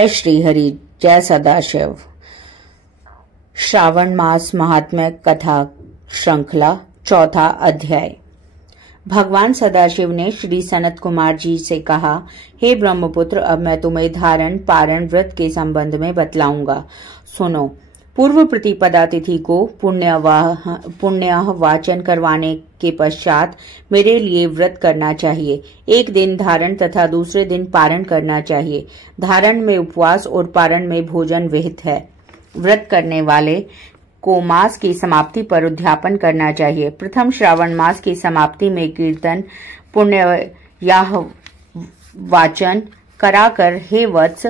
जय श्री हरि, जय सदाशिव। श्रावण मास महात्म्य कथा श्रृंखला, चौथा अध्याय। भगवान सदाशिव ने श्री सनत कुमार जी से कहा, हे ब्रह्मपुत्र, अब मैं तुम्हें धारण पारण व्रत के संबंध में बतलाऊंगा। सुनो। पूर्व प्रतिपदा तिथि को पुण्य वाचन करवाने के पश्चात मेरे लिए व्रत करना चाहिए। एक दिन धारण तथा दूसरे दिन पारण करना चाहिए। धारण में उपवास और पारण में भोजन विहित है। व्रत करने वाले को मास की समाप्ति पर उद्यापन करना चाहिए। प्रथम श्रावण मास की समाप्ति में कीर्तन पुण्य या वाचन कराकर हे वत्स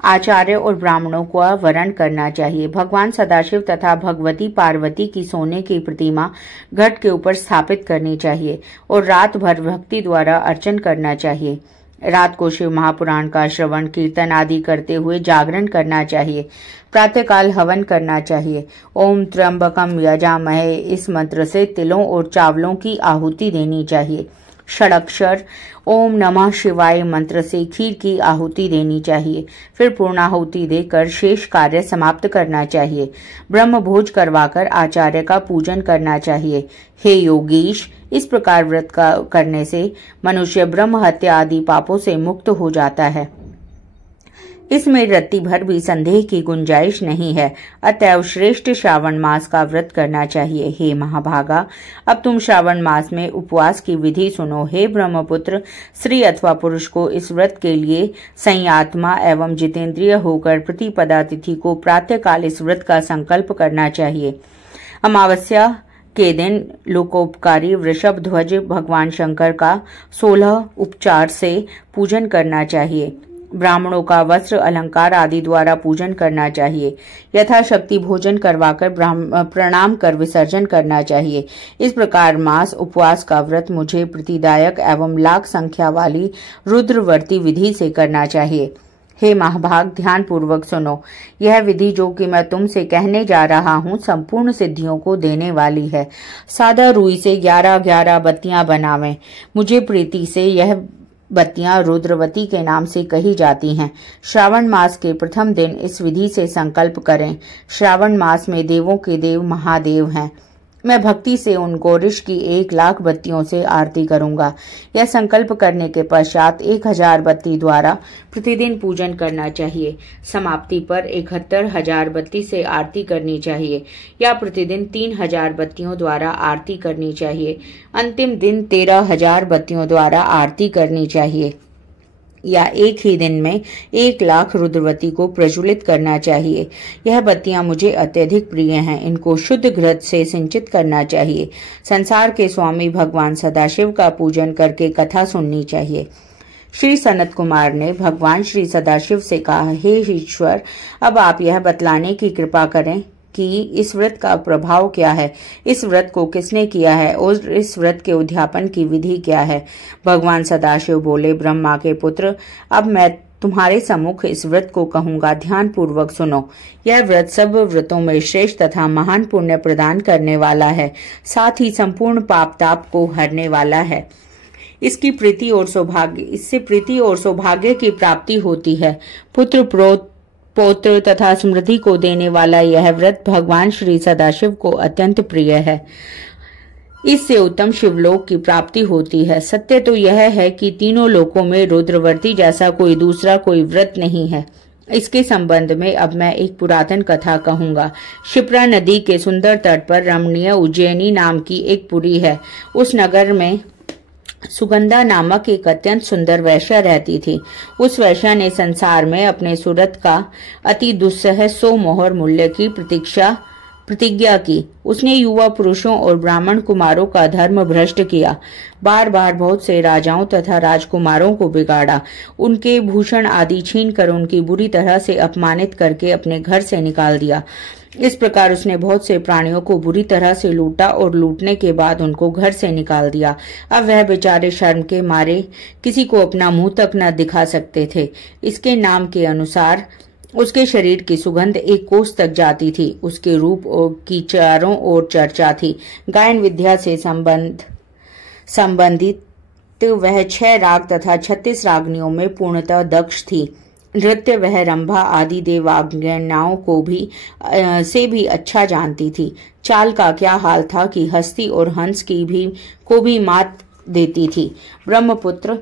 आचार्य और ब्राह्मणों को वरण करना चाहिए। भगवान सदाशिव तथा भगवती पार्वती की सोने की प्रतिमा घट के ऊपर स्थापित करनी चाहिए और रात भर भक्ति द्वारा अर्चन करना चाहिए। रात को शिव महापुराण का श्रवण कीर्तन आदि करते हुए जागरण करना चाहिए। प्रातःकाल हवन करना चाहिए। ओम त्र्यंबकम यजामहे इस मंत्र से तिलों और चावलों की आहुति देनी चाहिए। षडक्षर ओम नमः शिवाय मंत्र से खीर की आहुति देनी चाहिए। फिर पूर्णाहुति देकर शेष कार्य समाप्त करना चाहिए। ब्रह्म भोज करवाकर आचार्य का पूजन करना चाहिए। हे योगीश, इस प्रकार व्रत करने से मनुष्य ब्रह्म हत्या आदि पापों से मुक्त हो जाता है। इसमें रत्ती भर भी संदेह की गुंजाइश नहीं है। अतएव श्रेष्ठ श्रावण मास का व्रत करना चाहिए। हे महाभागा, अब तुम श्रावण मास में उपवास की विधि सुनो। हे ब्रह्मपुत्र, स्त्री अथवा पुरुष को इस व्रत के लिए संयतात्मा एवं जितेंद्रिय होकर प्रतिपदा तिथि को प्रातःकाल इस व्रत का संकल्प करना चाहिए। अमावस्या के दिन लोकोपकारी वृषभ ध्वज भगवान शंकर का 16 उपचार से पूजन करना चाहिए। ब्राह्मणों का वस्त्र अलंकार आदि द्वारा पूजन करना चाहिए। यथाशक्ति भोजन करवाकर प्रणाम कर विसर्जन करना चाहिए। इस प्रकार मास उपवास का व्रत मुझे प्रीतिदायक एवं लाख संख्या वाली रुद्रवर्ती विधि से करना चाहिए। हे महाभाग, ध्यान पूर्वक सुनो। यह विधि जो कि मैं तुमसे कहने जा रहा हूँ संपूर्ण सिद्धियों को देने वाली है। सादा रुई से 11 बत्तियां बनावें। मुझे प्रीति से यह बत्तियां रुद्रवती के नाम से कही जाती हैं। श्रावण मास के प्रथम दिन इस विधि से संकल्प करें। श्रावण मास में देवों के देव महादेव हैं। मैं भक्ति से उन गौरीश की 1,00,000 बत्तियों से आरती करूंगा। यह संकल्प करने के पश्चात 1000 बत्ती द्वारा प्रतिदिन पूजन करना चाहिए। समाप्ति पर 71,000 बत्ती से आरती करनी चाहिए या प्रतिदिन 3,000 बत्तियों द्वारा आरती करनी चाहिए। अंतिम दिन 13,000 बत्तियों द्वारा आरती करनी चाहिए या एक ही दिन में 1,00,000 रुद्रवती को प्रज्वलित करना चाहिए। यह बत्तियां मुझे अत्यधिक प्रिय हैं। इनको शुद्ध घृत से सिंचित करना चाहिए। संसार के स्वामी भगवान सदाशिव का पूजन करके कथा सुननी चाहिए। श्री सनत कुमार ने भगवान श्री सदाशिव से कहा, हे ईश्वर, अब आप यह बतलाने की कृपा करें कि इस व्रत का प्रभाव क्या है, इस व्रत को किसने किया है और इस व्रत के उद्यापन की विधि क्या है। भगवान सदाशिव बोले, ब्रह्मा के पुत्र, अब मैं तुम्हारे सम्मुख इस व्रत को कहूंगा। ध्यान पूर्वक सुनो। यह व्रत सब व्रतों में श्रेष्ठ तथा महान पुण्य प्रदान करने वाला है, साथ ही संपूर्ण पाप ताप को हरने वाला है। इससे प्रीति और सौभाग्य की प्राप्ति होती है। पुत्र पौत्र तथा समृद्धि को देने वाला यह व्रत भगवान श्री सदाशिव को अत्यंत प्रिय है। इससे उत्तम शिवलोक की प्राप्ति होती है। सत्य तो यह है कि तीनों लोकों में रुद्रवर्ती जैसा दूसरा कोई व्रत नहीं है। इसके संबंध में अब मैं एक पुरातन कथा कहूंगा। शिप्रा नदी के सुंदर तट पर रमणीय उज्जैनी नाम की एक पुरी है। उस नगर में सुगंधा नामक एक अत्यंत सुंदर वैश्या रहती थी। उस वैश्या ने संसार में अपने सूरत का अति दुस्सह 100 मोहर मूल्य की प्रतिज्ञा की। उसने युवा पुरुषों और ब्राह्मण कुमारों का धर्म भ्रष्ट किया। बार बार बहुत से राजाओं तथा राजकुमारों को बिगाड़ा। उनके भूषण आदि छीन कर उनकी बुरी तरह से अपमानित करके अपने घर से निकाल दिया। इस प्रकार उसने बहुत से प्राणियों को बुरी तरह से लूटा और लूटने के बाद उनको घर से निकाल दिया। अब वह बेचारे शर्म के मारे किसी को अपना मुंह तक न दिखा सकते थे। इसके नाम के अनुसार उसके शरीर की सुगंध 1 कोस तक जाती थी। उसके रूप की चारों ओर चर्चा थी। गायन विद्या से संबंधित वह 6 राग तथा 36 रागनियों में पूर्णतः दक्ष थी। नृत्य वह रंभा आदि देवांगनाओं को भी से भी अच्छा जानती थी। चाल का क्या हाल था कि हस्ती और हंस को भी मात देती थी। ब्रह्मपुत्र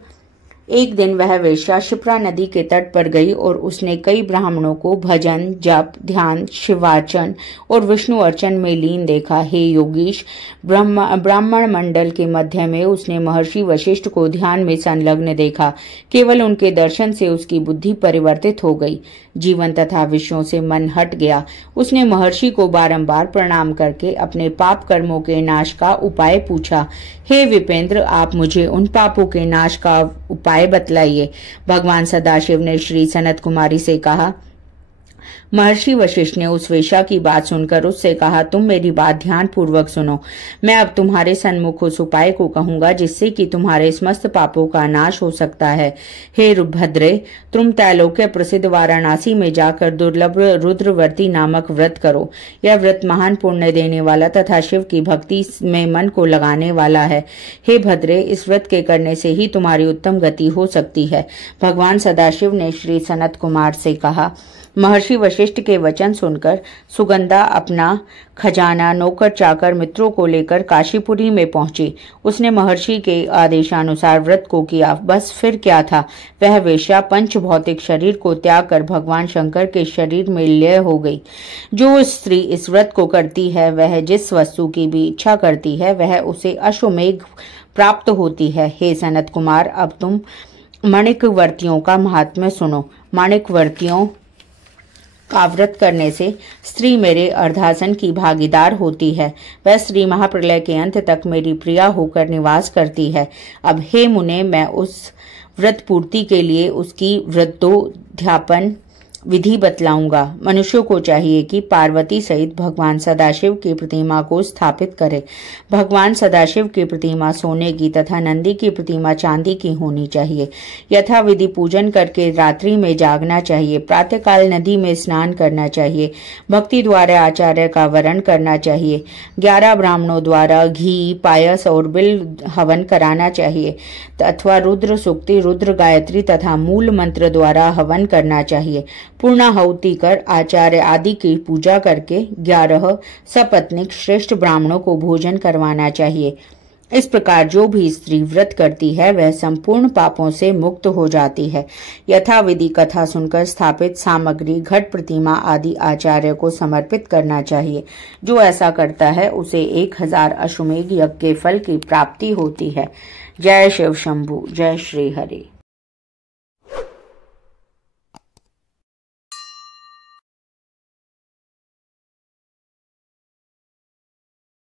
एक दिन वह वेश्या शिप्रा नदी के तट पर गई और उसने कई ब्राह्मणों को भजन, जप, ध्यान, शिवार्चन और विष्णु अर्चन में लीन देखा। हे योगीश, ब्राह्मण मंडल के मध्य में उसने महर्षि वशिष्ठ को ध्यान में संलग्न देखा। केवल उनके दर्शन से उसकी बुद्धि परिवर्तित हो गई। जीवन तथा विषयों से मन हट गया। उसने महर्षि को बारंबार प्रणाम करके अपने पाप कर्मों के नाश का उपाय पूछा। हे विपेंद्र, आप मुझे उन पापों के नाश का उपाय बतलाइए। भगवान सदाशिव ने श्री सनत कुमारी से कहा। महर्षि वशिष्ठ ने उस वेश्या की बात सुनकर उससे कहा, तुम मेरी बात ध्यान पूर्वक सुनो। मैं अब तुम्हारे सन्मुख उस उपाय को कहूंगा जिससे कि तुम्हारे समस्त पापों का नाश हो सकता है। हे भद्रे, तुम त्रैलोक्य प्रसिद्ध वाराणसी में जाकर दुर्लभ रुद्रवर्ती नामक व्रत करो। यह व्रत महान पुण्य देने वाला तथा शिव की भक्ति में मन को लगाने वाला है। हे भद्रे, इस व्रत के करने से ही तुम्हारी उत्तम गति हो सकती है। भगवान सदाशिव ने श्री सनत कुमार से कहा। महर्षि वशिष्ठ के वचन सुनकर सुगंधा अपना खजाना, नौकर चाकर, मित्रों को लेकर काशीपुरी में पहुंची। उसने महर्षि के आदेशानुसार व्रत को किया। बस फिर क्या था, वह वेश्या पंच भौतिक शरीर को त्याग कर भगवान शंकर के शरीर में लय हो गई। जो स्त्री इस व्रत को करती है, वह जिस वस्तु की भी इच्छा करती है, वह उसे अश्वमेघ प्राप्त होती है। हे सनत कुमार, अब तुम माणिकवर्तियों का महात्म्य सुनो। माणिकवर्तियों का व्रत करने से स्त्री मेरे अर्धासन की भागीदार होती है। वह स्त्री महाप्रलय के अंत तक मेरी प्रिया होकर निवास करती है। अब हे मुने, मैं उस व्रत पूर्ति के लिए उसकी व्रतोध्यापन विधि बतलाऊंगा। मनुष्यों को चाहिए कि पार्वती सहित भगवान सदाशिव की प्रतिमा को स्थापित करे। भगवान सदाशिव की प्रतिमा सोने की तथा नंदी की प्रतिमा चांदी की होनी चाहिए। यथाविधि पूजन करके रात्रि में जागना चाहिए। प्रातःकाल नदी में स्नान करना चाहिए। भक्ति द्वारा आचार्य का वरण करना चाहिए। 11 ब्राह्मणों द्वारा घी, पायस और बिल हवन कराना चाहिए अथवा रुद्र सूक्ति, रुद्र गायत्री तथा मूल मंत्र द्वारा हवन करना चाहिए। पूर्णाहुति कर आचार्य आदि की पूजा करके 11 सपत्नीक श्रेष्ठ ब्राह्मणों को भोजन करवाना चाहिए। इस प्रकार जो भी स्त्री व्रत करती है वह संपूर्ण पापों से मुक्त हो जाती है। यथाविधि कथा सुनकर स्थापित सामग्री, घट, प्रतिमा आदि आचार्य को समर्पित करना चाहिए। जो ऐसा करता है उसे 1000 अश्वमेघ यज्ञ के फल की प्राप्ति होती है। जय शिव शंभु, जय श्री हरि।